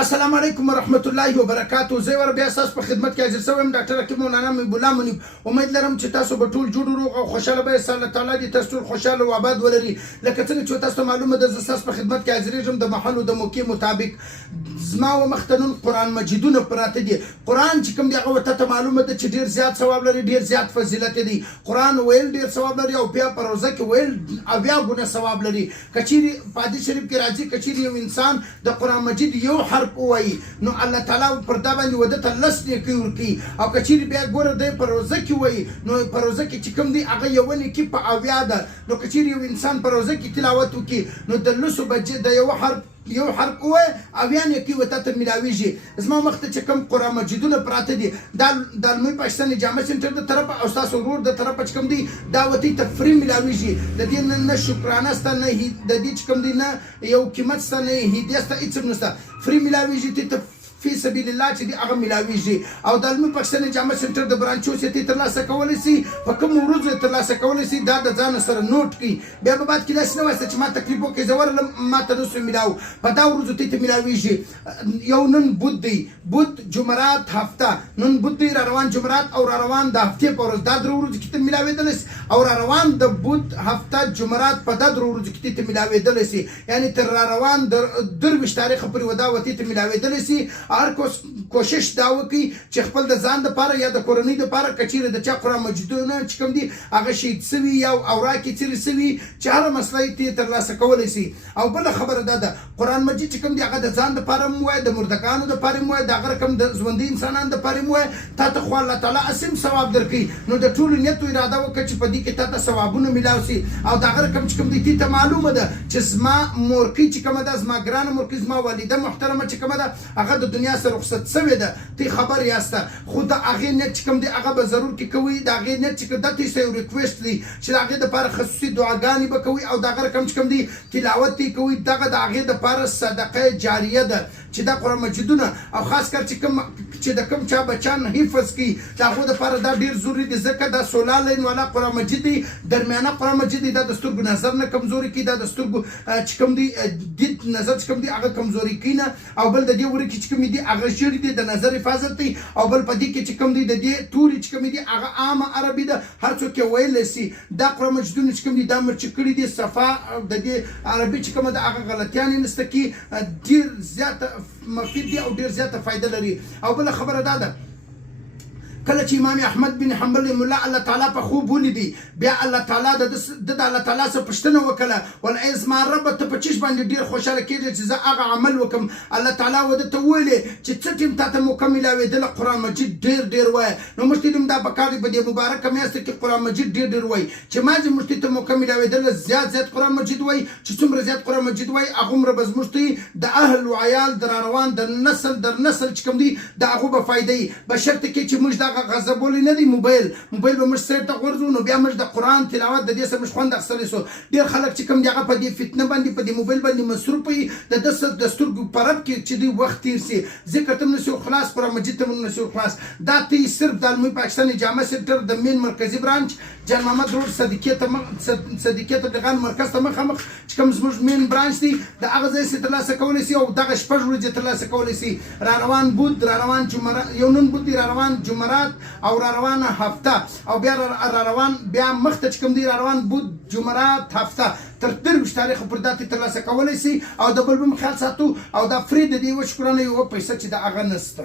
السلام علیکم ورحمت الله وبرکاتو. زه ور بیا اساس په خدمت کې حاضر شوم ډاکټر حکیم مولانا محب الله منیب. امید لرم چې تاسو به ټول جوړ روغ او خوشاله به الله تعالی دې تاسو ټول خوشاله او آباد ولري. لکه څنګه چې تاسو معلومه ده زه اساس په خدمت کې حاضر یم د محل او د موقع مطابق. زما و مختنون قران مجیدونه پراته دي. قران چې کوم دی هغه ته معلومه ده چې ډیر زیات ثواب لري، ډیر زیات فضیلت دی. قران ویل ډیر ثواب لري او بیا په روزه کې ویل بیا ګونه ثواب لري. کچيري په حدیث شریف کې راځي کچيري یو انسان د قران مجید یو حرف وایي نو الله تعالی پر دا باندې ودته لس نیکي ورکي. او کچيري بیا ګوره دی په روزه کې وایي نو په روزه کې چې کوم دی هغه یو نیکي په اویا ده. نو کچيري یو انسان په روزه کې تلاوت وکي نو د لسو بجې د یو حرف وای اویا نیکي وته ته ملاويږي. زما مخته چې کوم قران مجیدونه پراته دي د علمي پاکستان جامع سنټر د طرف او تاسو ورور د طرف چې کوم دي دعوتي تفریم ملاويږي. د دې نه شکرانه ستنه د دې چې کوم دي نه یو قیمت ستنه هدیه ست هیڅ نشته، فری ملاويږي ته فی سبیل الله چې دی هغه ملاویږي. او د علمي پاکستان جامع سنټر د برانچو سیتي ترلاسه کولی سي په کوم ورځ ترلاسه کولی سي دا د ځان سره نوٹ کړئ. بیا به بعد کې داسې نه وایسته چې ما تکلیف وکړي زه ورلم ما ته نسو ملاو. په دا ورځو ته ملاویږي. یو نن بود دی، بود جمعرات هفته، نن بود دی را روان جمعرات او را روان د هفتې په ورځ دا درې ورځې کې ته ملاوېدلی سي او را روان د بود هفته جمعرات په دا درې ورځو کې ته ملاوېدلی سي. یعنې تر را روان د 23 تاریخه پورې ودا وتې ته ملاوېدلی سي. هر کوشش دا وکړي چې خپل د ځان لپاره یا د کورنۍ لپاره کچیرې د چا قران مجیدونه چې کوم دي هغه شهید سوي یا اوراکې تیرې سوي چې هره مسله یې ترلاسه کولی سي. او بله خبره دا ده قران مجید چې کوم دی هغه د ځان لپاره مو وایي، د مردګانو دپاره مو وایي، د هغه رقم د ژوندي انسانانو دپاره مو وایي. تا ته خو الله تعالی اسیم ثواب درکوي. نو د ټولو نیت او اراده وکړه چې په دې کې تا ته ثوابونه میلاو سي. او د هغه رقم چې کوم دی ته معلومه ده چې زما مورکۍ چې کومه ده، زما ګرانه مورکۍ، زما والده محترمه چې کومه ده هغه د دنیا سره رخصت سوې ده. تی خبر یاسته خو د هغې نیت چې کوم دی هغه به ضرور کې کوي. د هغې نیت چې دا ته یو ریکویسټ دی چې د هغې دپاره خصوصي دعاګانې به کوي او د هغه رقم چې کوم دی تلاوت یې کوي. دغه د هغې دپاره صدقه جاریه ده چې دا قران مجیدونه او خاص کر چې د کوم چا بچان حفظ کړي د هغو دپاره دا ډېر ضروري دی. ځکه دا 16 لاین والا قران مجید دی، درمیانه قران مجید دی. دا د سترګو نظر نه کمزوري کوي، دا د سترګو چې کوم دی دید نظر چې کوم دی هغه کمزوري کوي نه. او بل د دې ورکې چې کوم دی هغه ژیړي دی د نظر حفاظت دی. او بل په دې کې چې کوم دی د دې توري چې کوم دی هغه عامه عربي ده، هر څوک یې ویلی سي. دا قران مجیدونه چې کوم دی دا مرچ کړي دي صفا د دې عربي چې کومه ده هغه غلطیانې نشته کې ډېر زیاته مفید دي او ډېر زیاته فایده لري. او بله خبره دا ده کله چې امام احمد بن حنبل مولا الله تعالی په خوب ولیدي بیا الله تعالی د الله تعالی څخه پوښتنه وکړه ول ازما رب ته په چش باندې ډیر خوشاله کېږي چې زه هغه عمل وکم. الله تعالی ودته ویلې چې څه ټیم ته مکمل اویدل قران مجید ډیر وای. نو مشتیم دا پکاري په دې مبارک میاشت کې قران مجید ډیر وای چې ما چې مشتي ته مکمل اویدل زیات قران مجید وای چې څومره زیات قران مجید وای هغه مر بز مشتي د اهل او عیال در روان د نسل در نسل چې کوم دي دا هغه به فائدې بشرط کې چې موږ غضبولی نه دی. موبایل به موږ سره ته غورځو نو بیا موږ د قران تلاوت د دې سره موږ خوند اخیستلی سو. ډېر خلک چې کوم دی هغه په دې فتنه باندې په دې موبایل باندې مصروف وي د سترګو په رب کې چې دوی وخت تیر سي. ذکر ته نشو خلاص قران مجید ته نشو خلاص. دا تی صرف د علمي پاکستان جامع سنټر د مین مرکزی برانچ جان محمد روډ صدیقیه تبلیغات مرکز ته مخامخ چې کوم زموږ مین برانچ دی د هغه ځای څخه ترلاسه کولی سي. او دغه شپږ ورځې ترلاسه کولی سي. را روان بود، را روان جمعرات، یو نن بود دی، را روان جمعرات او را روان هفته او بیا را روان بیا مخته چې کوم دی را روان بود جمعرات هفته تر 23 تاریخ پر داتې ترلاسه کولی سي. او د بل خیال ساتو او دا فری د دې وشکرانه یو پیسې چې د هغه نسته.